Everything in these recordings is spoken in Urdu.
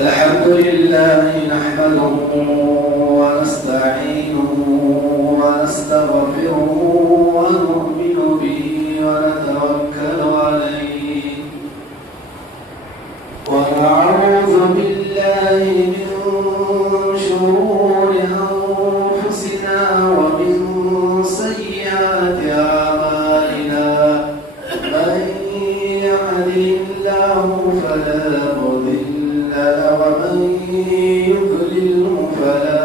الحمد لله نحمده ونستعينه ونستغفره ونؤمن به ونتوكل عليه ونعوذ بالله من شرور أنفسنا ومن سيئات أعمالنا من يهده الله فلا مضل له ومن يضلله فلا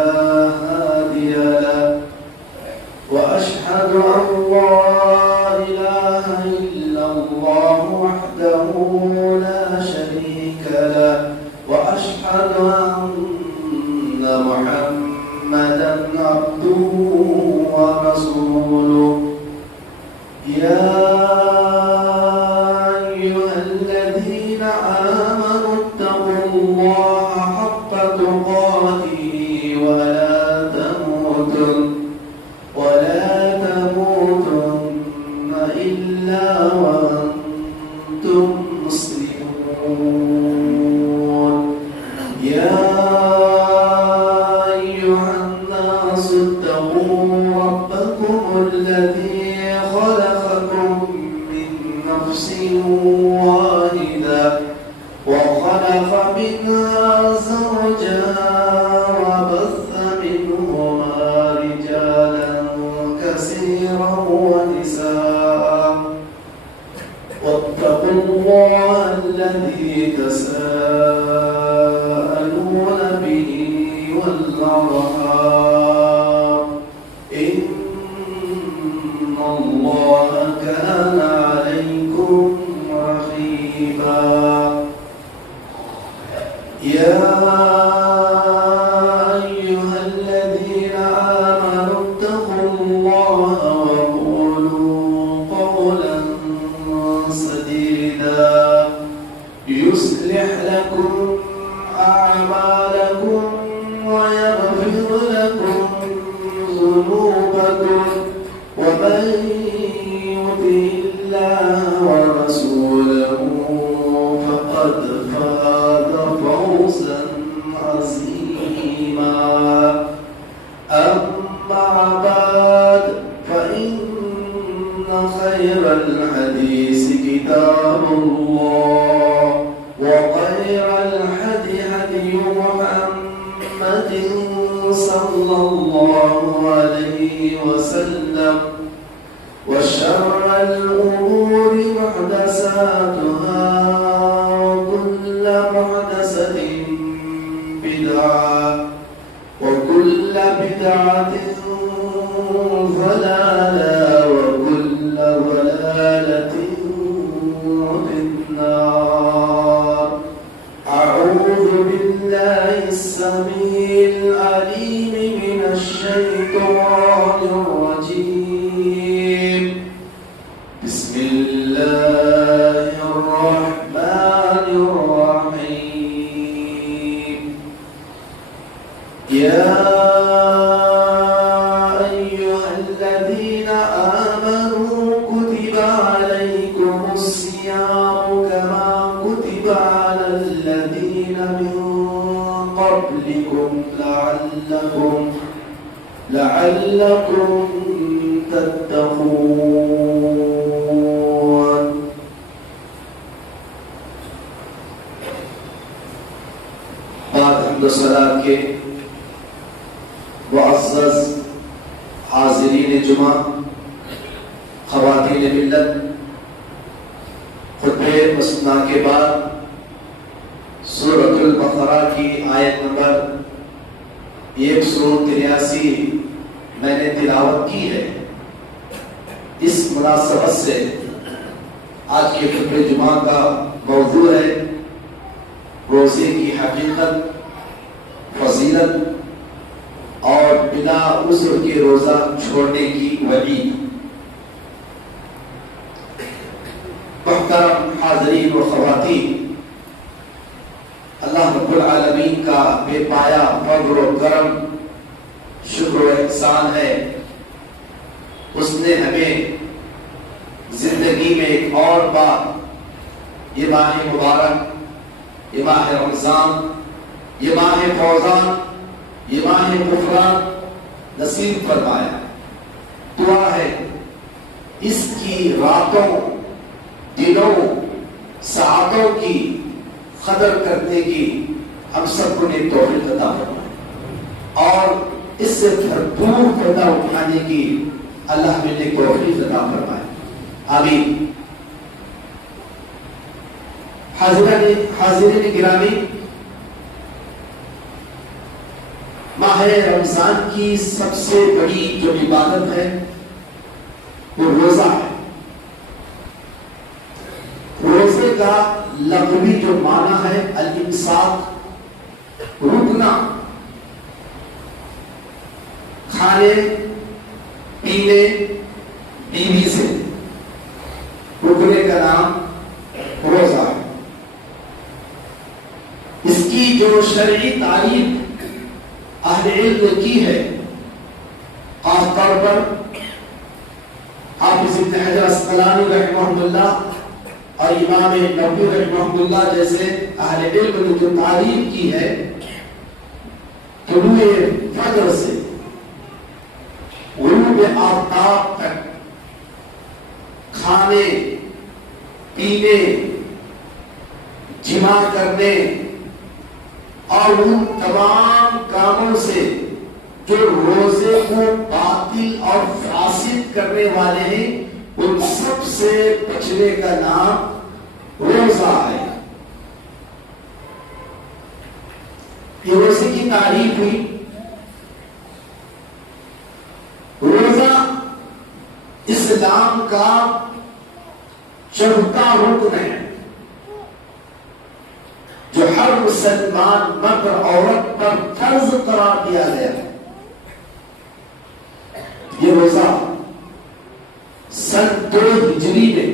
هادي له وأشهد أن لا إله إلا الله وحده لا شريك له وأشهد أن محمدا عبده ورسوله يا أيها الذين آمنوا اتقوا الله حق تقاته ولا تموتن إلا وأنتم مسلمون يا أيها الناس اتقوا ربكم الذي خلقكم من نفس واحدة وخلق منها زوجها وبث منهما رجالا كثيرا ونساء واتقوا الله الذي تساءلون به والأرحام إن الله كان عليكم رقيبا يا أيها الذين آمنوا اتقوا الله وقولوا قولا سديدا يصلح لكم أعمالكم ويغفر لكم ذنوبكم ومن يطع الله ورسوله فقد فاز فوزا عظيما أما بعد فإن خير الحديث كتاب الله وخير الهدي هدي محمد صلى الله عليه وسلم وشر الأمور محدثاتها وكل محدثة بدعة وكل بدعة ضلالة وكل ضلالة في النار أعوذ بالله السميع العليم من الشيطان الرجيم بسم الله الرحمن الرحيم يا أيها الذين آمنوا كتب عليكم الصيام كما كتب على الذين من قبلكم لعلكم تتقون بعد حمد و صلاة کے معزز حاضرین جمعہ خواتین ملت خطبہ مسنہ کے بعد سورۃ البقرہ کی آیت نمبر 183 میں نے تلاوت کی ہے۔ اس مناسبت سے آج کے خطبہ جمعہ کا موضوع ہے روزے کی حقیقت، فضیلت اور بلا عذر کے روزہ چھوڑنے کی وعید۔ محترم حاضرین و خواتین، اللہ رب العالمین کا بے پایا فضل و کرم، شکر و احسان ہے، اس نے ہمیں زندگی میں ایک اور بار یہ ماہ مبارک، یہ ماہ رمضان یہ ماہ فوزان، یہ ماہ غفران نصیب فرمایا۔ دعا ہے اس کی راتوں، دنوں، ساعتوں کی قدر کرنے کی ہم سب کو نیک توفیق عطا فرمائے، اور اس سے بھرپور فائدہ اٹھانے کی اللہ ہمیں نیک توفیق عطا فرمائے، آمین۔ حاضرین گرامی، ماہ رمضان کی سب سے بڑی جو عبادت ہے وہ روزہ ہے۔ روزے کا لغوی جو معنی ہے الامساک، رکنا، کھانے پینے بیوی سے رکنے کا نام روزہ ہے۔ اس کی جو شرعی تعریف اہل علم کی ہے، خاص طور پر حافظ ابن حجر اسقلانی رحمہ اللہ اور امام نووی رحمہ اللہ جیسے اہل علم نے جو تعریف کی ہے، طلوع فجر سے غروب آفتاب تک کھانے پینے، جماع کرنے اور ان تمام کاموں سے جو روزے کو باطل اور فاسد کرنے والے ہیں، ان سب سے بچنے کا نام روزہ ہے۔ یہ روزے کی تعریف ہوئی۔ روزہ اسلام کا چوتھا رکن ہے جو ہر مسلمان مرد اور عورت پر فرض قرار دیا گیا ہے۔ یہ روزہ سن 2 ہجری میں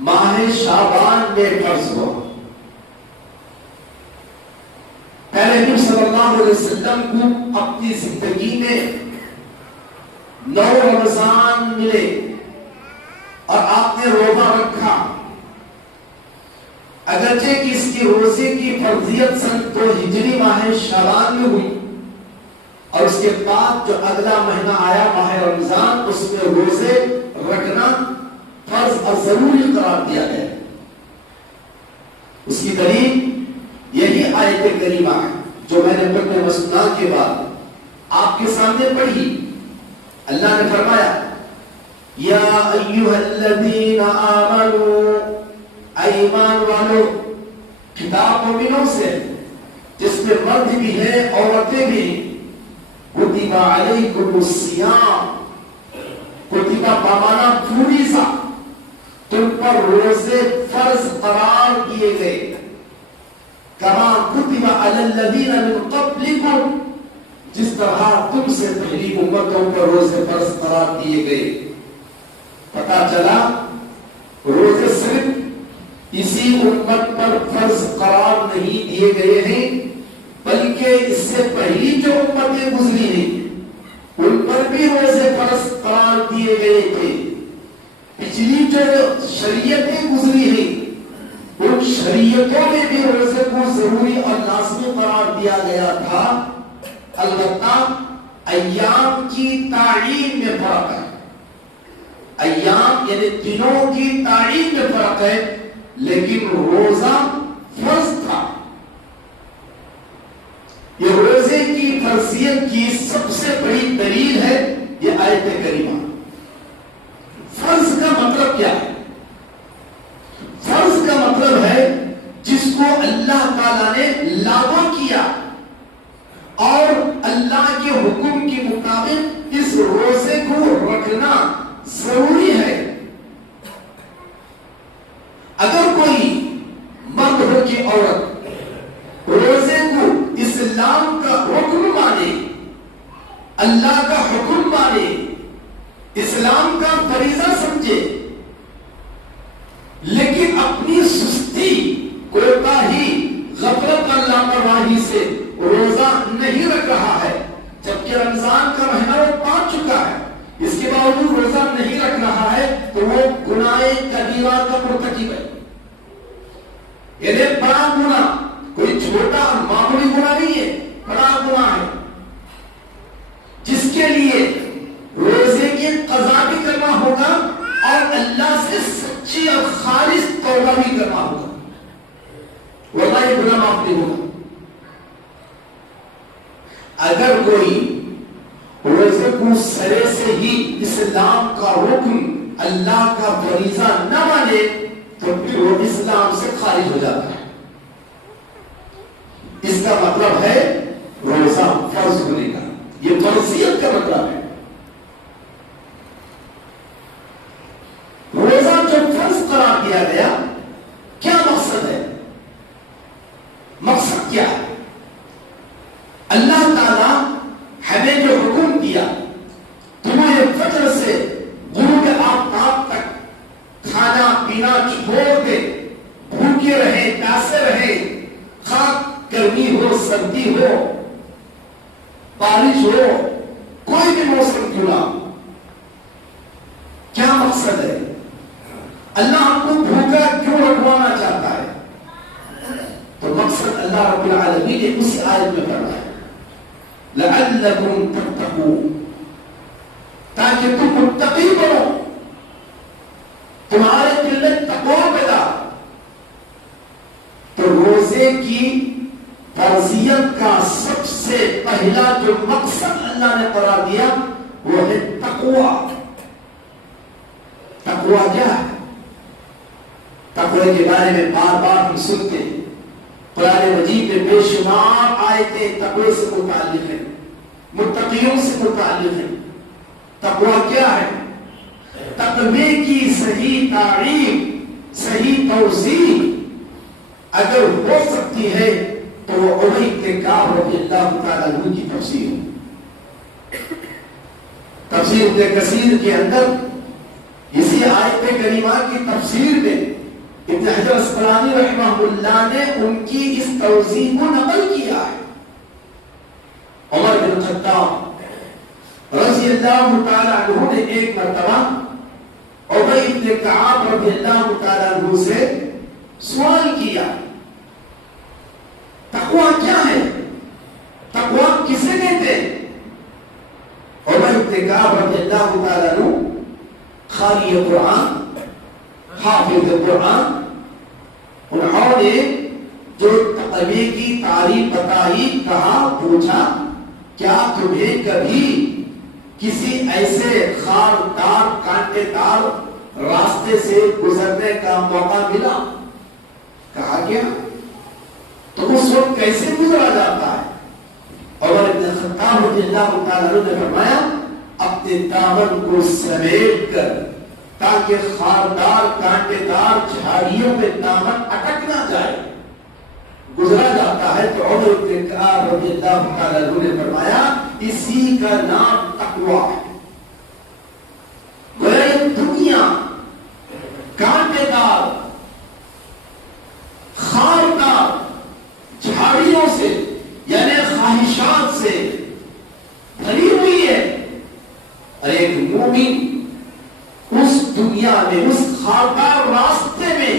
ماہ شعبان میں فرض ہوا۔ پہلے نبی صلی اللہ علیہ وسلم کو اپنی زندگی میں 9 رمضان ملے اور آپ نے روزہ رکھا، اگرچہ کہ اس کی روزے کی فرضیت سن 2 ہجری ماہ شعبان میں ہوئی، اور اس کے بعد جو اگلا مہینہ آیا ماہ رمضان، اس میں روزے رکھنا فرض اور ضروری قرار دیا گیا۔ اس کی دلیل یہی آیت کریمہ ہے جو میں نے اپنے مسناد کے بعد آپ کے سامنے پڑھی۔ اللہ نے فرمایا یا ایھا الذین آمنوا، ایمان والو، خطاب مومنوں سے جس میں مرد بھی ہے عورتیں بھی ہیں۔ کتب علیکم الصیام، کتب بمانا فریضہ، تم پر روزے فرض قرار دیے گئے، کما کتب علی الذین من قبلکم، جس طرح تم سے پہلی امتوں پر روزے فرض قرار دیے گئے۔ پتہ چلا روزے صرف اسی امت پر فرض قرار نہیں دیے گئے ہیں، بلکہ اس سے پہلی جو امتیں گزری ہیں ان پر بھی روزے فرض قرار دیے گئے تھے۔ پچھلی جو شریعتیں گزری ہیں ان شریعتوں میں بھی روزے کو ضروری اور لازمی قرار دیا گیا تھا، البتہ ایام کی تعین میں فرق ہے۔ ایام یعنی دنوں کی تعین میں فرق ہے، لیکن روزہ فرض تھا۔ یہ روزے کی فرضیت کی سب سے بڑی دلیل ہے یہ آیت کریمہ۔ فرض کا مطلب کیا ہے؟ فرض کا مطلب ہے جس کو اللہ تعالیٰ نے لاگو کیا اور اللہ کے حکم کے مطابق اس روزے کو رکھنا ضروری ہے۔ اگر کوئی مرد ہو کہ عورت روزے کو اسلام کا حکم مانے، اللہ کا حکم مانے، اسلام کا فریضہ سمجھے، لیکن اپنی سستی، کوتاہی، غفلت اور لاپرواہی سے روزہ نہیں رکھ رہا ہے، جبکہ رمضان کا مہینہ وہ پا چکا ہے، اس کے باوجود روزہ نہیں رکھ رہا ہے، تو وہ گناہ کبیرہ کا مرتکب ہے۔ یعنی بڑا گناہ، کوئی چھوٹا سچی اور خالص توبہ بھی کرنا ہوگا، ورنہ یہ گناہ معاف نہیں ہوگا۔ اگر کوئی روزے کو سرے سے ہی اسلام کا رکن، اللہ کا فریضہ نہ مانے تو پھر وہ اسلام سے خارج ہو جاتا ہے۔ اس کا مطلب ہے روزہ فرض ہونے کا، یہ فرضیت کا مطلب ہے۔ روزہ جو فرض قرار دیا گیا، کیا مقصد ہے؟ مقصد کیا ہے؟ اللہ تعالی ہمیں جو حکم دیا طلوع فجر سے غروب آفتاب تک کھانا پینا چھوڑ دے، بھوکے رہے، پیاسے رہے، خواہ گرمی ہو، سردی ہو، بارش ہو، کوئی بھی موسم کیوں نہ ہو۔ کیا مقصد ہے؟ اللہ ہم کو بھوکا کیوں رکھوانا چاہتا ہے؟ تو مقصد اللہ رب العالمین نے اسی آیت میں فرمایا لعلکم تتقون، تاکہ تم متقی بنو، تمہارے دل میں تقوی پیدا۔ تو روزے کی فرضیت کا سب سے پہلا جو مقصد اللہ نے قرار دیا وہ ہے تقوی۔ تقوی کیا ہے؟ تقوی کے بارے میں بار بار ہم سنتے ہیں، قرآن مجید میں بے شمار آیتیں تقوی سے متعلق ہیں، متقیوں سے متعلق ہیں۔ تقوی کیا ہے؟ تقوی کی صحیح تعریف، صحیح توضیح اگر ہو سکتی ہے تو وہ عمر بن کعب رضی اللہ تعالیٰ عنہ کی تفسیر ہے۔ تفسیر ابن کثیر کے اندر اسی آیت کریمہ کی تفسیر میں ابن حجر اسقلانی رحمہ اللہ نے ان کی اس توضیح کو نقل کیا ہے۔ عمر بن خطاب رضی اللہ تعالیٰ عنہ نے ایک مرتبہ عبی بن کعب رضی اللہ تعالیٰ عنہ سے سوال کیا، تقوی کیا ہے؟ تقوی کسے کہتے ہیں؟ عبی بن کعب رضی اللہ تعالیٰ عنہ قاری قرآن، حافظ قرآن، انہوں نے جو تقوی کی تعریف بتائی، کہا، پوچھا کیا تمہیں کبھی کسی ایسے خاردار کانٹے دار راستے سے گزرنے کا موقع ملا؟ کہا کیا؟ تو اس وقت کیسے گزرا جاتا ہے؟ عمر بن خطاب رضی اللہ تعالیٰ عنہ نے فرمایا اپنے دامن کو سمیٹ کر تاکہ خاردار کانٹے دار جھاڑیوں میں دامن اٹک نہ جائے گزرا جاتا ہے۔ تو عمر بن کعب رضی اللہ تعالیٰ عنہ نے فرمایا اسی کا نام تقوی ہے۔ گویا دنیا کانٹے دار خاردار جھاڑیوں سے یعنی خواہشات سے بھری ہوئی ہے، اور ایک مومن اس دنیا میں اس خاردار راستے میں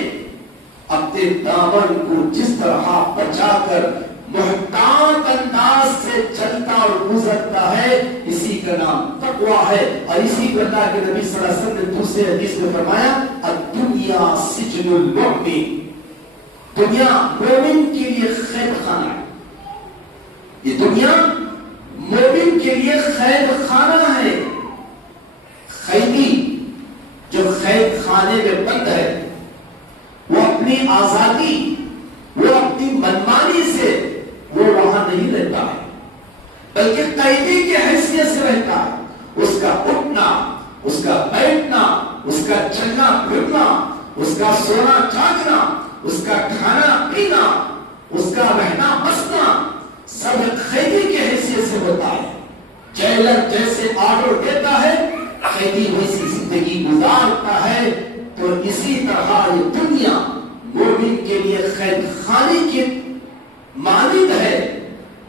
اپنے دامن کو جس طرح بچا کر محتاط انداز سے چلتا اور گزرتا ہے، اسی کا نام تقوی ہے۔ اور اسی کو اللہ کے نبی صلی اللہ علیہ وسلم نے دوسرے حدیث میں فرمایا الدنیا سجن المؤمن، دنیا مومن کے لیے قید خانہ ہے۔ یہ دنیا مومن کے لیے قید خانہ ہے۔ قیدی جو قید خانے میں بند ہے وہ اپنی آزادی، وہ اپنی منمانی سے وہ وہاں نہیں رہتا ہے، بلکہ قیدی کی حیثیت سے رہتا ہے۔ اس کا اٹھنا، اس کا بیٹھنا، اس کا چلنا پھرنا، اس کا سونا جاگنا، اس کا کھانا پینا، اس کا رہنا بسنا سب قیدی کی حیثیت سے ہوتا ہے۔ جیلر جیسے آرڈر دیتا ہے قیدی ویسی زندگی گزارتا ہے۔ تو اسی طرح یہ دنیا مومن کے لیے قید خانے کی مانند ہے،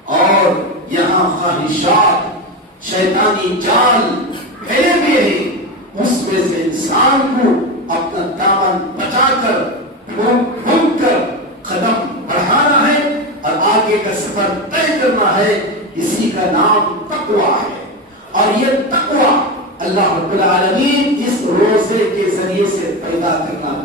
اور یہاں خواہشات شیطانی جال پھیلے ہوئے ہیں، اس میں سے انسان کو اپنا دامن بچا کر گھوم کر قدم بڑھانا ہے اور آگے کا سفر طے کرنا ہے۔ اسی کا نام تقوی ہے، اور یہ تقوی اللہ رب العالمین اس روزے کے ذریعے سے پیدا کرنا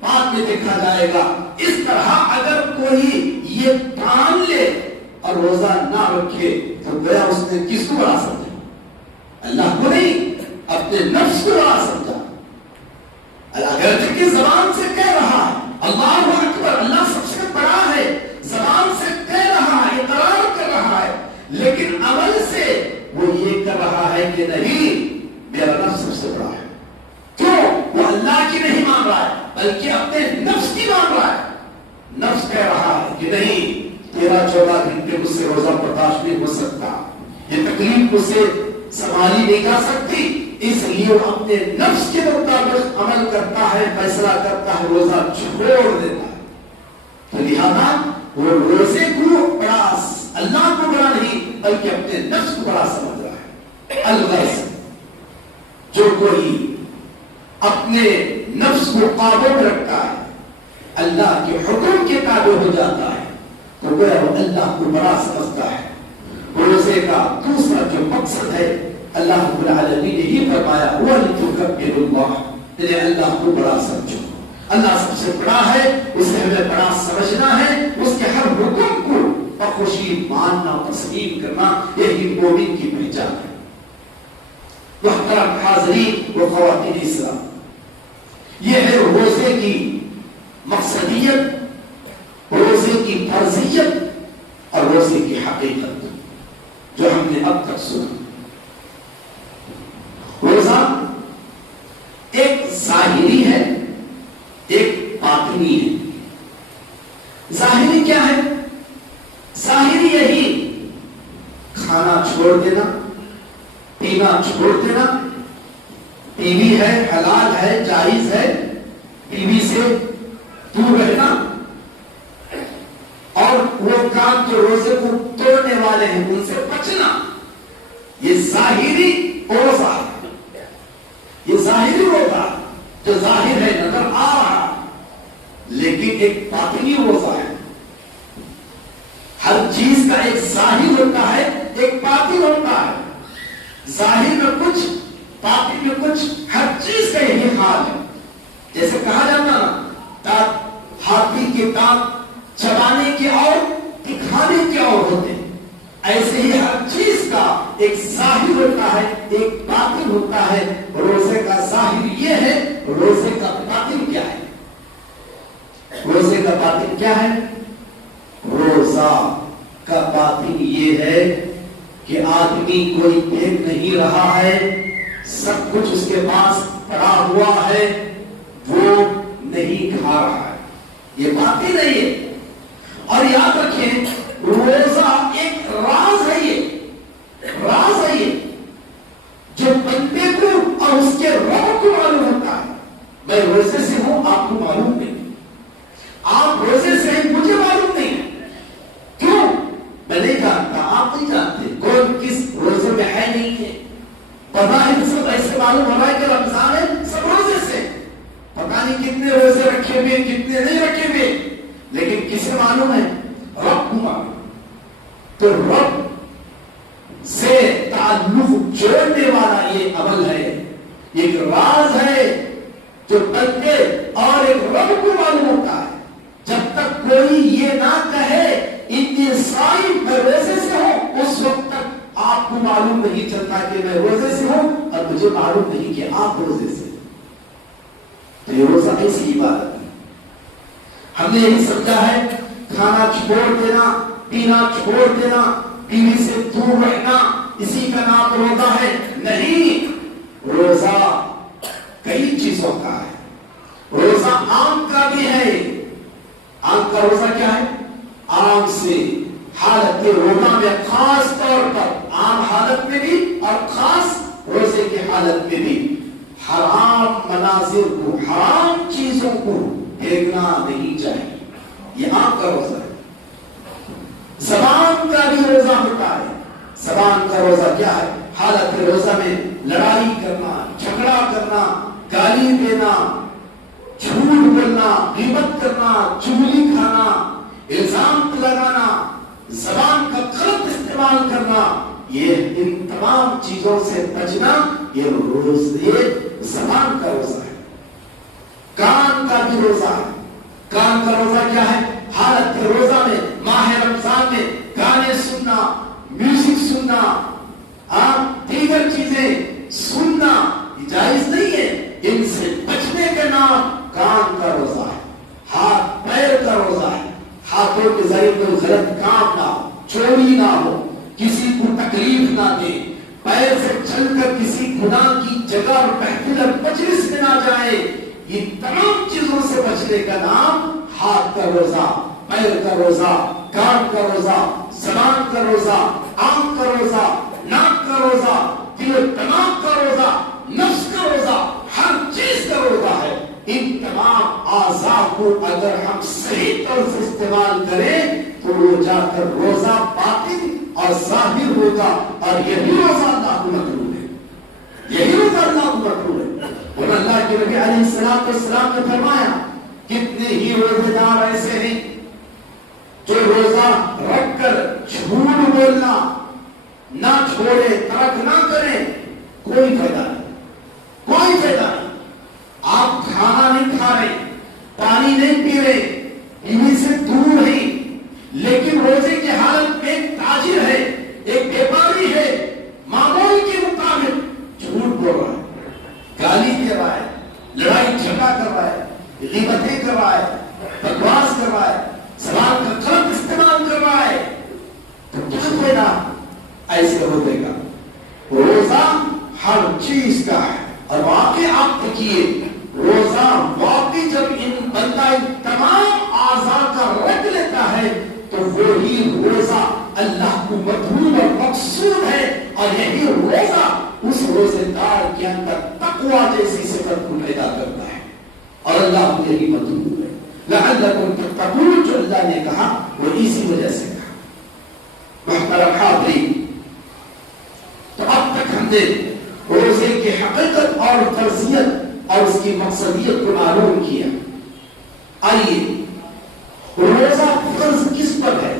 بعد میں دیکھا جائے گا۔ اس طرح اگر کوئی یہ ٹان لے اور روزہ نہ رکھے تو گویا اس نے کس کو بڑا سمجھا؟ اللہ کو نہیں، اپنے نفس کو بڑا سمجھا۔ اگرچہ کہ زبان سے کہہ رہا ہے اللہ اکبر، اللہ سب سے بڑا ہے، زبان سے کہہ رہا ہے، اقرار کر رہا ہے، لیکن عمل سے وہ یہ کر رہا ہے کہ نہیں، میرا نفس سب سے بڑا ہے۔ کیوں؟ وہ اللہ کی نہیں مان رہا ہے بلکہ اپنے نفس کی مان رہا ہے۔ نفس کہہ رہا ہے کہ نہیں، 13-14 گھنٹے مجھ سے روزہ برداشت نہیں ہو سکتا، یہ تکلیف مجھ سے سنبھالی نہیں جا سکتی، اس لیے وہ اپنے نفس کے مطابق عمل کرتا ہے، فیصلہ کرتا ہے، روزہ چھوڑ دیتا ہے۔ تو لہذا وہ روزے کو بڑا، اللہ کو بڑا نہیں بلکہ اپنے نفس کو بڑا سمجھ رہا ہے۔ الغرض، جو کوئی اپنے نفس کو قابو میں رکھتا ہے، اللہ کے حکم کے تابع ہو جاتا ہے، تو وہ اللہ کو بڑا سمجھتا ہے۔ روزے کا دوسرا جو مقصد ہے، اللہ رب العالمین نے ہی فرمایا وَلِتُكَبِّرُ اللَّهَ، یعنی اللہ کو بڑا سمجھو۔ اللہ سب سے بڑا ہے، اسے ہمیں بڑا سمجھنا ہے، اس کے ہر حکم کو بخوشی ماننا، تسلیم کرنا، یہی مومن کی پہچان ہے۔ محترم حاضرین و خواتین اسلام، یہ ہے روزے کی مقصدیت، روزے کی فرضیت اور روزے کی حقیقت جو ہم نے اب تک سنا۔ روزہ ایک ظاہری ہے، ایک باطنی ہے۔ ظاہری کیا ہے؟ ظاہری یہی کھانا چھوڑ دینا، پینا چھوڑ دینا، بیوی ہے، حلال ہے، جائز ہے، بیوی سے دور رہنا، اور وہ کام جو روزے کو توڑنے والے ہیں ان سے بچنا، یہ ظاہری روزہ ہے۔ یہ ظاہری روزہ جو ظاہر ہے، نظر آ رہا، لیکن ایک باطنی روزہ ہے۔ ہر چیز کا ایک ظاہر ہوتا ہے، ایک باطن ہوتا ہے۔ ظاہر میں کچھ، باطن میں کچھ، ہر چیز کا یہی حال ہے۔ جیسے کہا جاتا نا، ہاتھی کے دانت چبانے کے اور دکھانے کے اور ہوتے ہیں، ایسے ہی ہر چیز کا ایک ظاہر ہوتا ہے، ایک باطن ہوتا ہے۔ روزے کا ظاہر یہ ہے، روزے کا باطن کیا ہے؟ روزے کا باطن کیا ہے؟ روزہ کا باطن یہ ہے کہ آدمی کوئی دیکھ نہیں رہا ہے، سب کچھ اس کے پاس پڑا ہوا ہے، وہ نہیں کھا رہا ہے، یہ باطن ہے یہ۔ اور یاد رکھیں، روزہ ایک راز ہے، یہ راز ہے، یہ جو بندے کو اور اس کے رب کو معلوم ہوتا ہے۔ میں روزے سے ہوں، آپ کو معلوم نہیں، آپ روزے سے ہیں، مجھے معلوم نہیں ہے۔ کیوں؟ میں نہیں جانتا، آپ نہیں جانتے، کون کس روزے میں ہے نہیں ہے۔ بظاہر سب ایسے معلوم ہو رہا ہے کہ رمضان ہے، سب روزے سے، پتہ نہیں کتنے روزے رکھے ہوئے، کتنے نہیں رکھے ہوئے، لیکن کسے معلوم ہے؟ رب کو معلوم۔ تو رب سے تعلق جوڑنے والا یہ عمل ہے، ایک راز ہے جو بندے اور ایک رب کو معلوم ہوتا ہے۔ جب تک کوئی یہ نہ کہے اتنی صائم میں روزے سے ہوں، اس وقت تک آپ کو معلوم نہیں چلتا کہ میں روزے سے ہوں، اور مجھے معلوم نہیں کہ آپ روزے سے۔ تو یہ روزہ ایسی عبادت ہے۔ ہم نے یہی سمجھا ہے، کھانا چھوڑ دینا، پینا چھوڑ دینا، بیوی سے دور رہنا، اسی کا نام روزہ ہے؟ نہیں، روزہ کئی چیزوں کا ہے۔ روزہ آنکھ کا بھی ہے۔ آنکھ کا روزہ کیا ہے؟ آنکھ سے حالت روزہ میں، خاص طور پر عام حالت میں بھی اور خاص روزے کی حالت میں بھی حرام مناظر کو، حرام چیزوں کو دیکھنا نہیں چاہیے، یہ آنکھ کا روزہ ہے۔ زبان کا بھی روزہ ہوتا ہے۔ زبان کا روزہ کیا ہے؟ حالت روزہ میں لڑائی کرنا، جھگڑا کرنا، گالی دینا، جھوٹ بولنا، غیبت کرنا، چغلی کھانا، الزام لگانا، زبان کا غلط استعمال کرنا، یہ ان تمام چیزوں سے بچنا، یہ زبان کا روزہ ہے۔ کان بھی روزہ ہے. کان کا روزہ کیا ہے؟ حالت کے روزہ میں ماہ رمضان میں گانے سننا، میوزک سننا، دیگر چیزیں سننا جائز نہیں ہے. ان سے بچنے کا نام کان کا روزہ ہے. ہاتھ پیر کا روزہ ہے. ہاتھوں کے ذریعے کوئی غلط کام نہ ہو، چوری نہ ہو، کسی کو تکلیف نہ دے، پیر سے چل کر کسی گناہ کی جگہ اور محفل اور مجلس میں نہ جائے. یہ تمام چیزوں سے بچنے کا نام ہاتھ کا روزہ، پیر کا روزہ، کان کا روزہ، زبان کا روزہ، آنکھ کا روزہ، ناک کا روزہ، دل و دماغ کا روزہ، نفس کا روزہ، ہر چیز کا روزہ ہے. ان تمام اعضاء کو اگر ہم صحیح طور سے استعمال کریں تو وہ جا کر روزہ باطن اور ظاہر ہوگا. اور یہی روزہ اللہ کو مطلوب ہے، یہی روزہ اللہ کو مطلوب ہے. اور اللہ کے نبی علیہ السلام نے فرمایا کتنے ہی روزے دار ایسے ہیں جو روزہ رکھ کر جھوٹ بولنا نہ چھوڑے، ترک نہ کرے، کوئی فائدہ نہیں، کوئی فائدہ نہیں. آپ کھانا نہیں کھا رہے، پانی نہیں پی رہے، انہیں سے دور ہیں، لیکن روزے کی حالت میں ایک تاجر ہے، ایک بیپاری ہے، معمول کے مطابق جھوٹ بول رہا ہے، گالی دے رہا ہے، لڑائی جھگڑا کر رہا ہے، غیبتیں کر رہا ہے، بکواس کر رہا ہے، زبان کا غلط استعمال کر رہا ہے، تو کیا فائدہ ایسے روزے کا؟ روزہ ہر چیز کا ہے. اور واقعی آپ دیکھیے روزہ واقعی جب ان بندہ ان تمام اعضاء کا رکھ لیتا ہے تو وہی روزہ اللہ کو مطلوب اور مقصود ہے. اور یہی روزہ اس روزے دار کے اندر تقوی جیسی صفت کو پیدا کرتا ہے اور اللہ کو یہی مطلوب ہے. لعلکم تتقون جو اللہ نے کہا وہ اسی وجہ سے کہا. محترم حاضرین، تو اب تک ہم نے روزے کی حقیقت اور فرضیت اور اس کی مقصدیت کو معلوم کیا. آئیے روزہ فرض کس پر ہے؟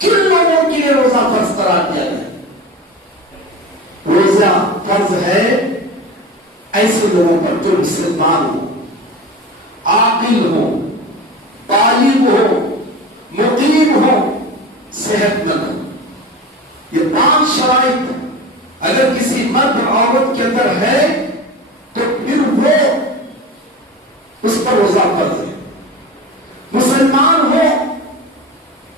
کن لوگوں کے لیے روزہ فرض قرار دیا گیا؟ روزہ فرض ہے ایسے لوگوں پر جو مسلمان ہو، عاقل ہو، بالغ ہو، مقیم ہو، صحت مند ہو. یہ 5 شرائط اگر کسی مرد اور عورت کے اندر ہے تو پھر وہ اس پر روزہ فرض ہے. مسلمان ہو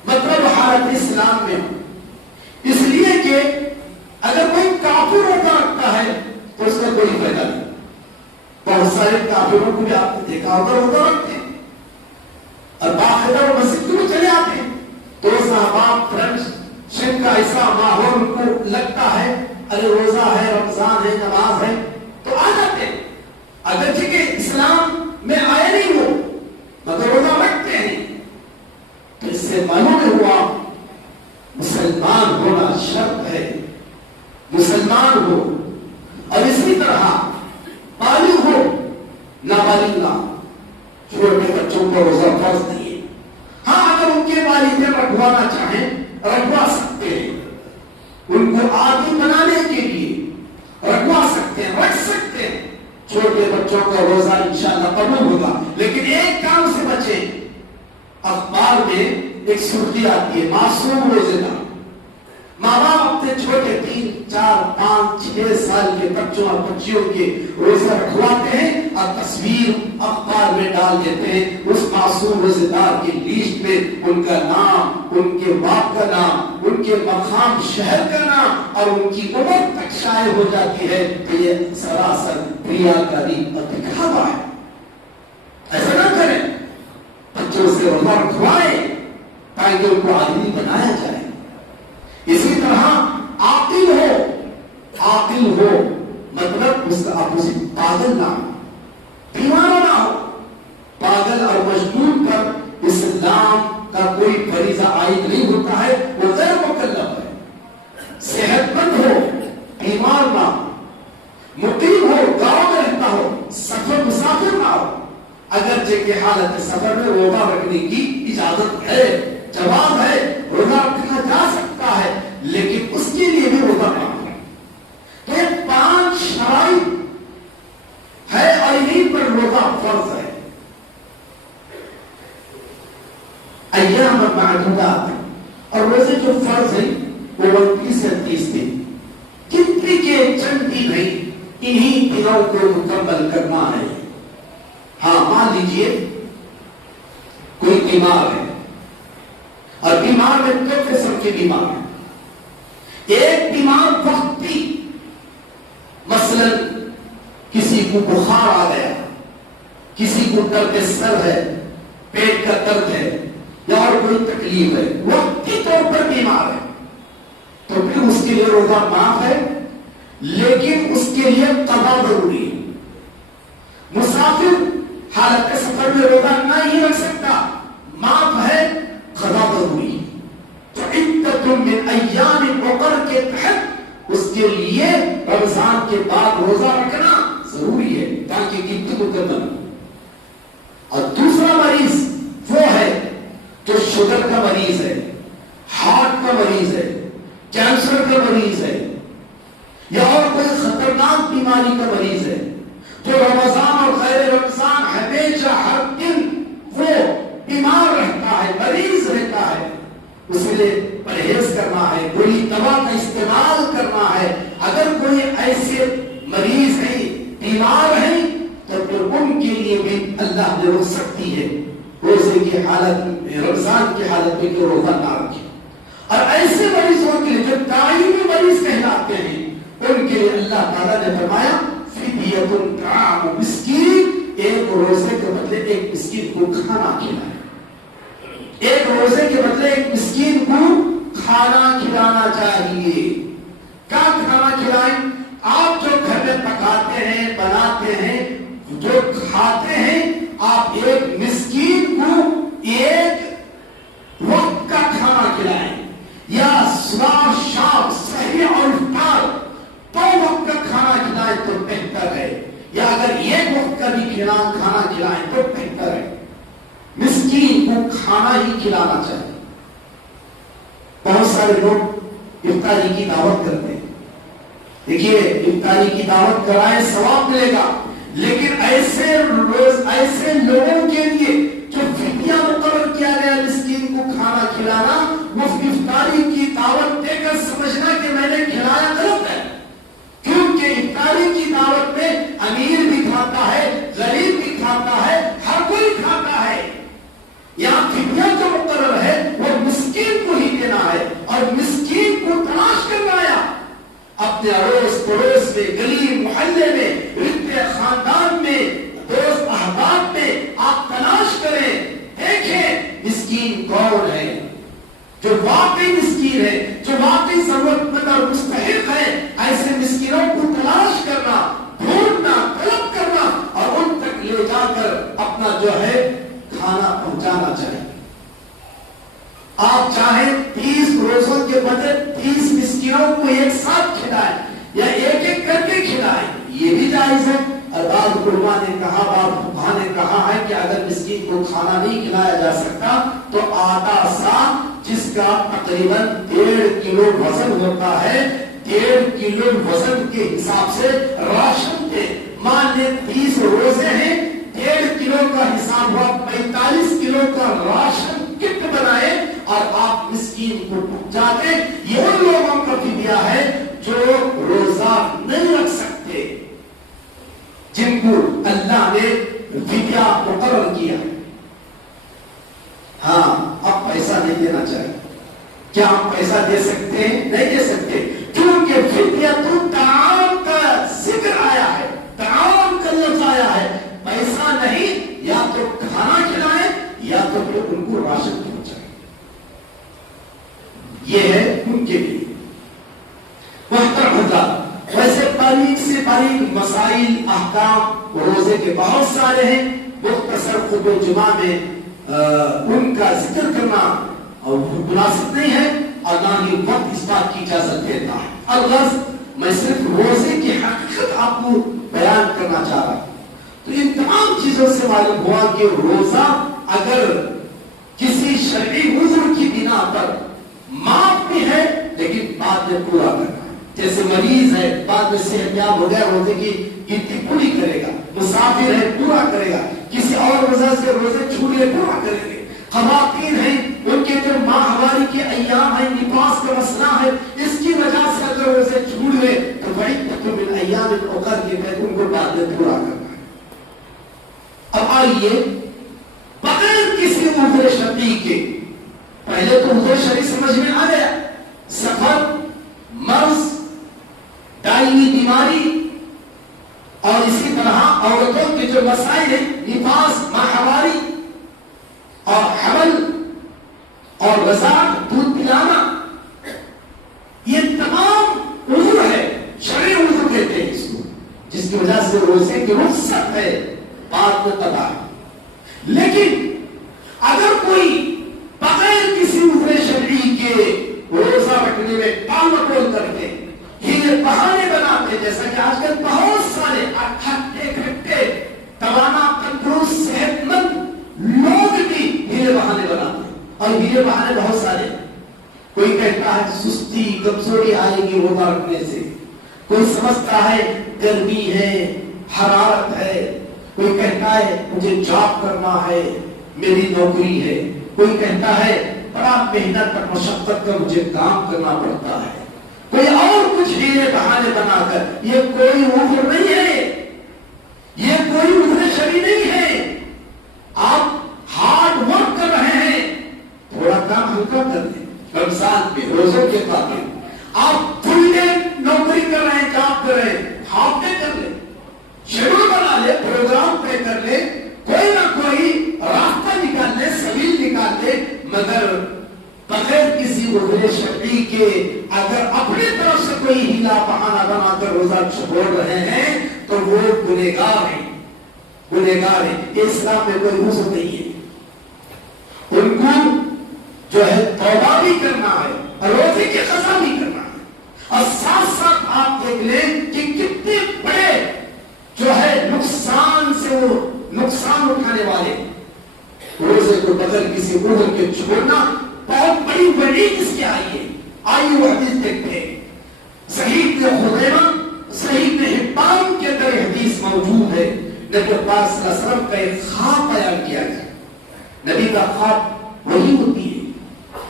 مطلب حالت اسلام میں ہو، اس لیے کہ اگر کوئی کافر روزہ رکھتا ہے تو اس کا کوئی فائدہ نہیں. بہت سارے کافروں کو بھی آپ نے دیکھا ہوگا روزہ رکھتے ہیں اور باقاعدہ وہ مسجد میں چلے آتے ہیں تو صحابہ فرینڈ شپ کا ایسا ماحول کو لگتا ہے ارے روزہ ہے، رمضان ہے، نماز ہے تو آ جاتے ہیں. اگرچہ کہ اسلام میں آئے نہیں ہو مگر روزہ رکھتے ہیں. تو اس سے معلوم ہوا مسلمان ہونا شرط ہے. مسلمان ہو اور اسی طرح بالغ ہو، نابالغ نہ. چھوٹے بچوں کو روزہ فرض نہیں ہے. ہاں اگر ان کے والدین رکھوانا چاہیں رکھوا سکتے ہیں، ان کو عادی بنانے کے لیے رکھوا سکتے ہیں، رکھ سکتے ہیں. چھوٹے بچوں کا روزہ انشاءاللہ قبول ہوگا. لیکن ایک کام سے بچیں. اخبار میں ایک سرخی آتی ہے معصوم روزے دار. ماں باپ اپنے چھوٹے 3 4 5 6 سال کے بچوں اور بچیوں کے روزہ رکھواتے ہیں اور تصویر اخبار میں ڈال دیتے ہیں. اس معصوم روزے دار کی لسٹ میں ان کا نام، ان کے باپ کا نام، ان کے مقام شہر کا نام اور ان کی عمر تک شائع ہو جاتی ہے. تو یہ سراسر ریاکاری اور دکھاوا ہے. ایسا نہ کریں. بچوں سے روزہ رکھوائیں تاکہ ان کو عادی بنایا جائے. اسی طرح عاقل ہو. عاقل ہو مطلب اس کا اپوزٹ پاگل نہ ہو، دیوانہ نہ ہو. پاگل اور مجنون پر اسلام کا کوئی فریضہ عائد نہیں ہوتا ہے، وہ غیر مکلف ہے. صحت مند ہو، بیمار نہ ہو، مقیم ہو، گاؤں میں رہتا ہو، سفر مسافر نہ ہو. اگرچہ کہ حالت سفر میں روزہ رکھنے کی اجازت ہے، جواب ہے، روزہ رکھنا جا سکتا ہے، لیکن اس کے لیے بھی روزہ رکھنا ہے. تو یہ 5 شرائط ہے اور یہیں پر روزہ فرض ہے. ایام معدودات، اور روزے جو فرض ہیں وہ 29 سے 30 دن، کتنی کے چند دن نہیں، انہی دنوں کو مکمل کرنا ہے۔ ہاں مان لیجئے کوئی بیمار ہے، اور بیمار میں دو قسم کے بیمار ہیں۔ ایک بیمار وقتی، مثلا کسی کو بخار آ گیا، کسی کو درد سر ہے، پیٹ کا درد ہے، یا اور کوئی تکلیف ہے، وقتی طور پر بیمار ہے، تو پھر اس کے لیے روزہ معاف ہے، لیکن اس کے لیے قضا ضروری ہے۔ مسافر حالت سفر میں روزہ نہیں رکھ سکتا، معاف ہے، قضا ضروری ہے۔ تو عدۃ من ایام اخر کے تحت اس کے لیے رمضان کے بعد روزہ رکھنا ضروری ہے تاکہ عدت مکمل ہو۔ اور دوسرا مریض وہ ہے جو شوگر کا مریض ہے، ہارٹ کا مریض ہے، کینسر کا مریض ہے، یا اور کوئی خطرناک بیماری کا مریض ہے، جو رمضان اور غیر رمضان ہمیشہ ہر دن وہ بیمار رہتا ہے، مریض رہتا ہے، اس لیے پرہیز کرنا ہے، کوئی دوا کا استعمال کرنا ہے۔ اگر کوئی ایسے مریض ہیں، بیمار ہیں، تو پھر ان کے لیے بھی اللہ نے روک سکتی ہے روزے کی حالت میں، رمضان کی حالت میں کہ روزہ نہ رکھے۔ اور ایسے مریضوں کے لیے جو دائمی مریض کہلاتے ہیں، ان کے لیے اللہ تعالیٰ نے فرمایا فدیۃ طعام مسکین، ایک روزے کے بدلے ایک مسکین کو کھانا کھلائے، ایک روزے کے بدلے ایک مسکین کو کھانا کھلانا چاہیے۔ کیا کھانا کھلائیں؟ آپ جو گھر میں پکاتے ہیں، بناتے ہیں، جو کھاتے ہیں، آپ ایک مسکین کو ایک وقت کا کھانا کھلائیں، یا صبح شام سحری اور افطار دو وقت کا کھانا کھلائیں تو بہتر ہے، یا اگر ایک وقت کا بھی کھانا کھلائیں تو بہتر ہے۔ مسکین کو کھانا ہی کھلانا چاہیے۔ بہت سارے لوگ افطاری کی دعوت کرتے ہیں، دیکھیے افطاری کی دعوت کرائیں ثواب ملے گا، لیکن ایسے لوگوں کے لیے جو فدیہ مقرر کیا گیا مسکین کو کھانا کھلانا، وہ افطاری کی دعوت دے کر سمجھنا کہ میں نے کھلایا غلط ہے، کیونکہ افطاری کی دعوت میں امیر بھی کھاتا ہے، غریب بھی کھاتا ہے، ہر کوئی کھاتا ہے۔ یہاں فدیہ جو مقرر ہے وہ مسکین کو ہی دینا ہے، اور مسکین کو تلاش کرنا ہے اپنے اڑوس پڑوس میں، گلی محلے میں، رشتے خاندان میں، دوست احباب میں آپ تلاش کریں، دیکھیں مسکین کون ہے، جو واقعی مسکین ہے، جو واقعی ضرورت مند اور مستحق ہے۔ ایسے مسکینوں کو تلاش کرنا، ڈھونڈنا، طلب کرنا، اور ان تک لے جا کر اپنا جو ہے کھانا پہنچانا چاہیے۔ آپ چاہیں 30 روزوں کے بدلے 30 مسکینوں کو ایک ساتھ کھلائیں، یا ایک ایک کر کے کھلائیں، یہ بھی جائز ہے۔ اور بعض علماء نے کہا، بعض فقہاء نے کہا ہے کہ اگر مسکین کو کھانا نہیں کھلایا جا سکتا تو آدھا سا، جس کا تقریباً 1.5 کلو وزن ہوتا ہے، 1.5 کلو وزن کے حساب سے راشن دے۔ مان لیں 30 روزے ہیں، 1.5 کلو کا حساب ہوا 45 کلو کا راشن کٹ بنائے اور آپ مسکین کو پہنچا دیں۔ یہ ان لوگوں کا فدیہ ہے جو روزہ نہیں رکھ سکتے، جن کو اللہ نے فدیہ مقرر کیا۔ ہاں اب پیسہ نہیں دینا چاہیے، کیا ہم پیسہ دے سکتے ہیں؟ نہیں دے سکتے، کیونکہ فدیہ تو طعام کا ذکر آیا ہے، طعام کا لفظ آیا ہے، پیسہ نہیں۔ یا تو کھانا کھلائیں یا تو پھر ان کو راشن پہنچائیں، یہ ہے ان کے لیے۔ محترم حضرات، ویسے باریک سے باریک مسائل، احکام روزے کے بہت سارے ہیں، مختصر خطبہ جمعہ میں ان کا ذکر کرنا مناسب نہیں ہے، اور نہ ہی وقت اس بات کی اجازت دیتا ہے۔ الغرض میں صرف روزے کی حقیقت آپ کو بیان کرنا چاہ رہا ہوں۔ تو ان تمام چیزوں سے معلوم ہوا کہ روزہ اگر کسی شرعی عذر کی بنا پر معاف بھی ہے، لیکن بعد میں پورا کرنا ہے۔ جیسے مریض ہے، بعد میں صحت یاب ہو گیا، روزے کی گنتی پوری کرے گا، مسافر ہے پورا کرے گا، کسی اور وجہ سے روزے چھوٹے پورا کریں گے، خواتین ہیں کر کے ان کو بعد میں پورا کرنا ہے۔ اب آئیے بغیر کسی عذر شرعی کے، پہلے تو عذر شرعی سمجھ میں آ گیا، سفر، مرض، دائمی بیماری، اور اسی طرح عورتوں کے جو مسائل ہیں، نفاس، ماہواری اور حمل اور رضاعت، دودھ پلانا، یہ تمام عذر ہے، شرعی عذر کہتے ہیں اس کو، جس کی وجہ سے روزے کی رخصت ہے، بات میں پتا ہے۔ لیکن اگر کوئی بغیر کسی عذر شرعی کے روزہ رکھنے میں ٹال مٹول کرتے، یہ بہانے بناتے، جیسا کہ آج کل بہت سارے کھٹے کھٹے توانا تندرست صحت مند لوگ بھی یہ بہانے بناتے، اور یہ بہانے بہت سارے۔ کوئی کہتا ہے سستی کمزوری آئے گی روزہ رکھنے سے، کوئی سمجھتا ہے گرمی ہے، حرارت ہے، کوئی کہتا ہے مجھے جاب کرنا ہے، میری نوکری ہے، کوئی کہتا ہے بڑا محنت اور مشقت کا مجھے کام کرنا پڑتا ہے، کوئی اور کچھ ہیلے بہانے بنا کر۔ یہ کوئی عذر نہیں ہے، یہ کوئی عذر شرعی نہیں ہے۔ آپ ہارڈ ورک کر رہے ہیں، تھوڑا کام ہلکا کر لیں، رمضان میں روزوں کے خاطر آپ فل ڈے نوکری کر رہے ہیں، جاب کر رہے ہیں، ہاف ڈے کر لیں، شیڈول بنا لے، پروگرام طے کر لے، کوئی نہ کوئی راستہ نکال لے، سبیل نکال لے، مگر بغیر کسی عذر شرعی کے اگر اپنی طرف سے کوئی ہیلا بہانہ بنا کر روزہ چھوڑ رہے ہیں تو وہ گنہگار ہیں، گنہگار ہیں۔ اسلام میں کوئی عذر نہیں ہے۔ ان کو جو ہے توبہ بھی کرنا ہے اور روزے کی قضا بھی کرنا ہے، اور ساتھ ساتھ آپ دیکھ لیں کہ کتنے بڑے جو ہے نقصان سے وہ نقصان اٹھانے والے، روزے کو بغیر کسی عذر کے چھوڑنا بہت بڑی وعید اس کی آئی ہے۔ آئیے وہ حدیث دیکھتے ہیں، صحیح ابن خزیمہ، صحیح ابن حبان کے اندر حدیث موجود ہے۔ نبی پاک صلی اللہ علیہ وسلم کا ایک خواب بیان کیا گیا۔ نبی کا خواب وہی ہوتی ہے،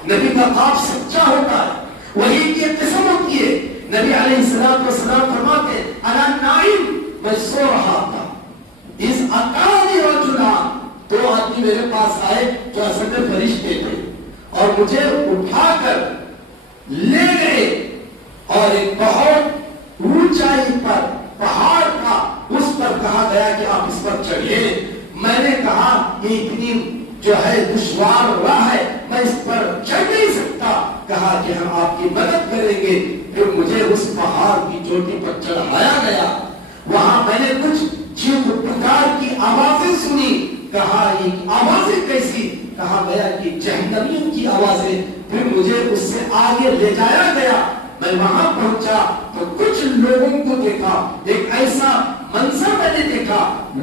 نبی کا خواب سچا ہوتا ہے، وہی کی قسم ہوتی ہے۔ نبی علیہ السلام فرماتے ہیں انا نائم، میں سو رہا تھا، اس اتانی رجلان، دو آدمی میرے پاس آئے جو اصل میں فرشتے تھے، اور مجھے اٹھا کر لے گئے، اور ایک بہت اونچائی پر پہاڑ تھا، اس پر کہا گیا کہ آپ اس پر چڑھیے۔ میں نے کہا یہ اتنی جو ہے دشوار راہ ہے، میں اس پر چڑھ نہیں سکتا۔ کہا کہ ہم آپ کی مدد کریں گے۔ پھر مجھے اس پہاڑ کی چوٹی پر چڑھایا گیا، وہاں میں نے کچھ چیخ پکار کی آوازیں سنی۔ کہا یہ آوازیں کیسی؟ کہا گیا کہ جہنمیوں کی آوازیں۔ پھر مجھے اس سے آگے لے جایا گیا، میں وہاں پہنچا تو کچھ لوگوں کو دیکھا، ایک ایسا منظر میں نے دیکھا،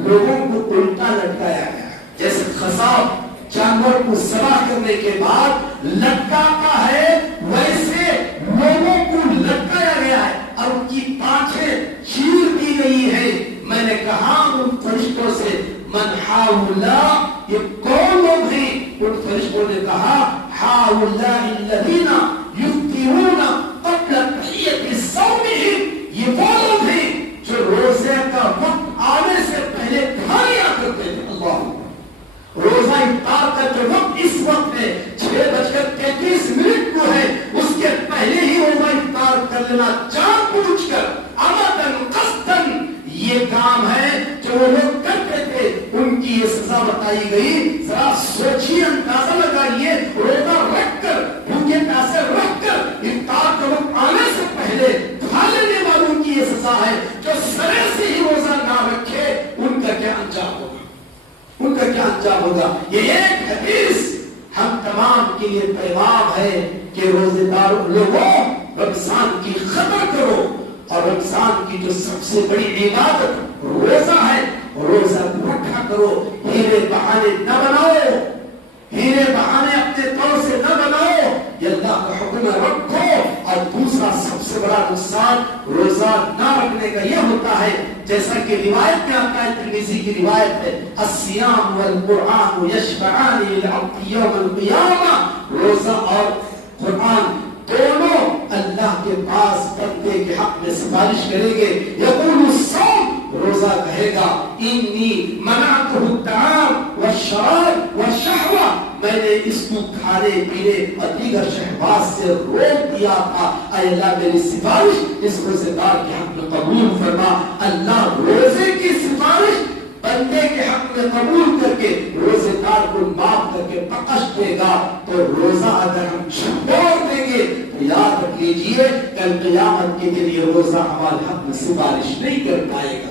لوگوں کو الٹا لٹکایا گیا، جیسے قصاب جانور کو ذبح کرنے کے بعد لٹکاتا ہے، ویسے لوگوں کو لٹکایا گیا ہے، اور ان کی پانچیں چیر دی گئی ہے۔ میں نے کہا ان فرشتوں سے من ہاؤلاء، یہ کون لوگ ہیں؟ ان فرشتوں نے کہا ہاؤلاء الذین یفطرون قبل تحیۃ صومہم، یہ وہ لوگ ہیں جو روزے کا وقت آنے سے پہلے کھا لیا کرتے تھے۔ اللہ، روزہ افطار کا جو وقت اس وقت ہے 6:33 کو ہے، اس کے پہلے ہی روزہ افطار کر لینا جان بوجھ کر، عمدن قصدن، یہ کام ہے جو وہ لوگ کرتے تھے، ان کی یہ سزا بتائی گئی۔ ذرا سوچیے، اندازہ لگائیے، روزہ رکھ کر، بھوکے پیاسے رکھ کر افطار کا وقت آنے سے پہلے کھا لینے والوں کی یہ سزا ہے۔ جو سرے سے ہی روزہ نہ رکھے، ان کا کیا انجام ہوگا، ان کا کیا انجام ہوگا۔ یہ ایک حدیث ہم تمام کے لیے پیغام ہے کہ روزے دار لوگوں، رمضان کی قدر کرو، اور رمضان کی جو سب سے بڑی عبادت روزہ ہے، روزہ رکھا کرو، ہیرے بہانے نہ بناؤ، ہیرے بہانے اپنے طور سے نہ بناؤ، یہ اللہ کا حکم رکھو۔ اور دوسرا سب سے بڑا نقصان روزہ نہ رکھنے کا یہ ہوتا ہے، جیسا کہ روایت میں آتا ہے، ترمذی کی روایت ہے، الصیام والقرآن یشفعان للعبد یوم القیامہ، روزہ اور قرآن دونوں اللہ کے پاس بندے کے حق میں سفارش کریں گے۔ یقول الصوم روزہ کہے گا انی منعتہ الطعام والشراب والشہوہ، میں نے اس کو کھانے پینے اور دیگر شہوات سے روک دیا تھا، اے اللہ میری سفارش اس روزے دار کے حق میں قبول فرما۔ اللہ روزے کی سفارش بندے کے حق میں قبول کر کے روزے دار کو معاف کر کے بخش دے گا۔ تو روزہ اگر ہم چھوڑ دیں گے تو یاد رکھ لیجیے کل قیامت کے دن یہ روزہ ہمارے حق میں سفارش نہیں کر پائے گا۔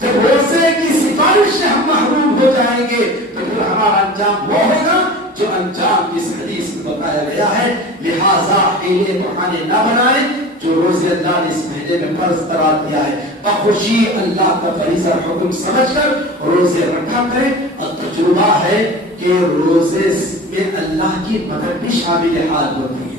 جب روزے کی سفارش سے ہم محروم ہو جائیں گے تو پھر ہمارا انجام وہ ہوگا جو انجام اس حدیث میں بتایا گیا ہے۔ لہذا حیلے بہانے نہ بنائیں، جو روزے اللہ نے اس مہینے میں فرض قرار دیا ہے بخوشی اللہ کا فریضہ حکم سمجھ کر روزے رکھا کریں۔ اور تجربہ ہے کہ روزے میں اللہ کی مدد بھی شامل حال ہوتی ہے،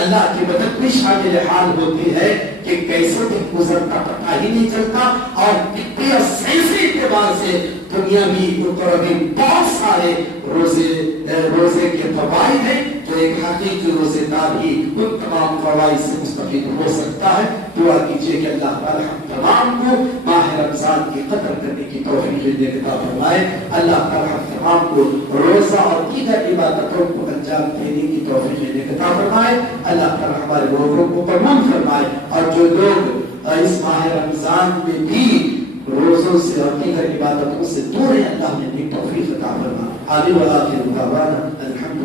اللہ کی مدد بھی شامل حال ہوتی ہے کہ کیسے دن گزرتا پتہ ہی نہیں چلتا، اور طبی اور سائنسی اعتبار سے دنیاوی اقربی بہت سارے روزے کے فوائد ہیں، جو ایک حقیقی روزے دار ہی ان تمام فوائد سے مستفید ہو سکتا ہے۔ دعا کیجیے کہ اللہ تعالی ہم تمام کو ماہ رمضان کی قدر کرنے کی توفیق عطا فرمائے۔ اللہ تعالی ہم تمام کو روزہ اور دیگر عبادتوں کو انجام دینے کی توفیق عطا فرمائے۔ اللہ تعالی ہمارے لوگوں کو قبول فرمائے، اور جو لوگ اس ماہ رمضان میں بھی روزوں سے اور دیگر عبادتوں سے دور ہیں اللہ نے بھی توفیق عطا فرمائے۔ آمین و آخر دعوانا الحمد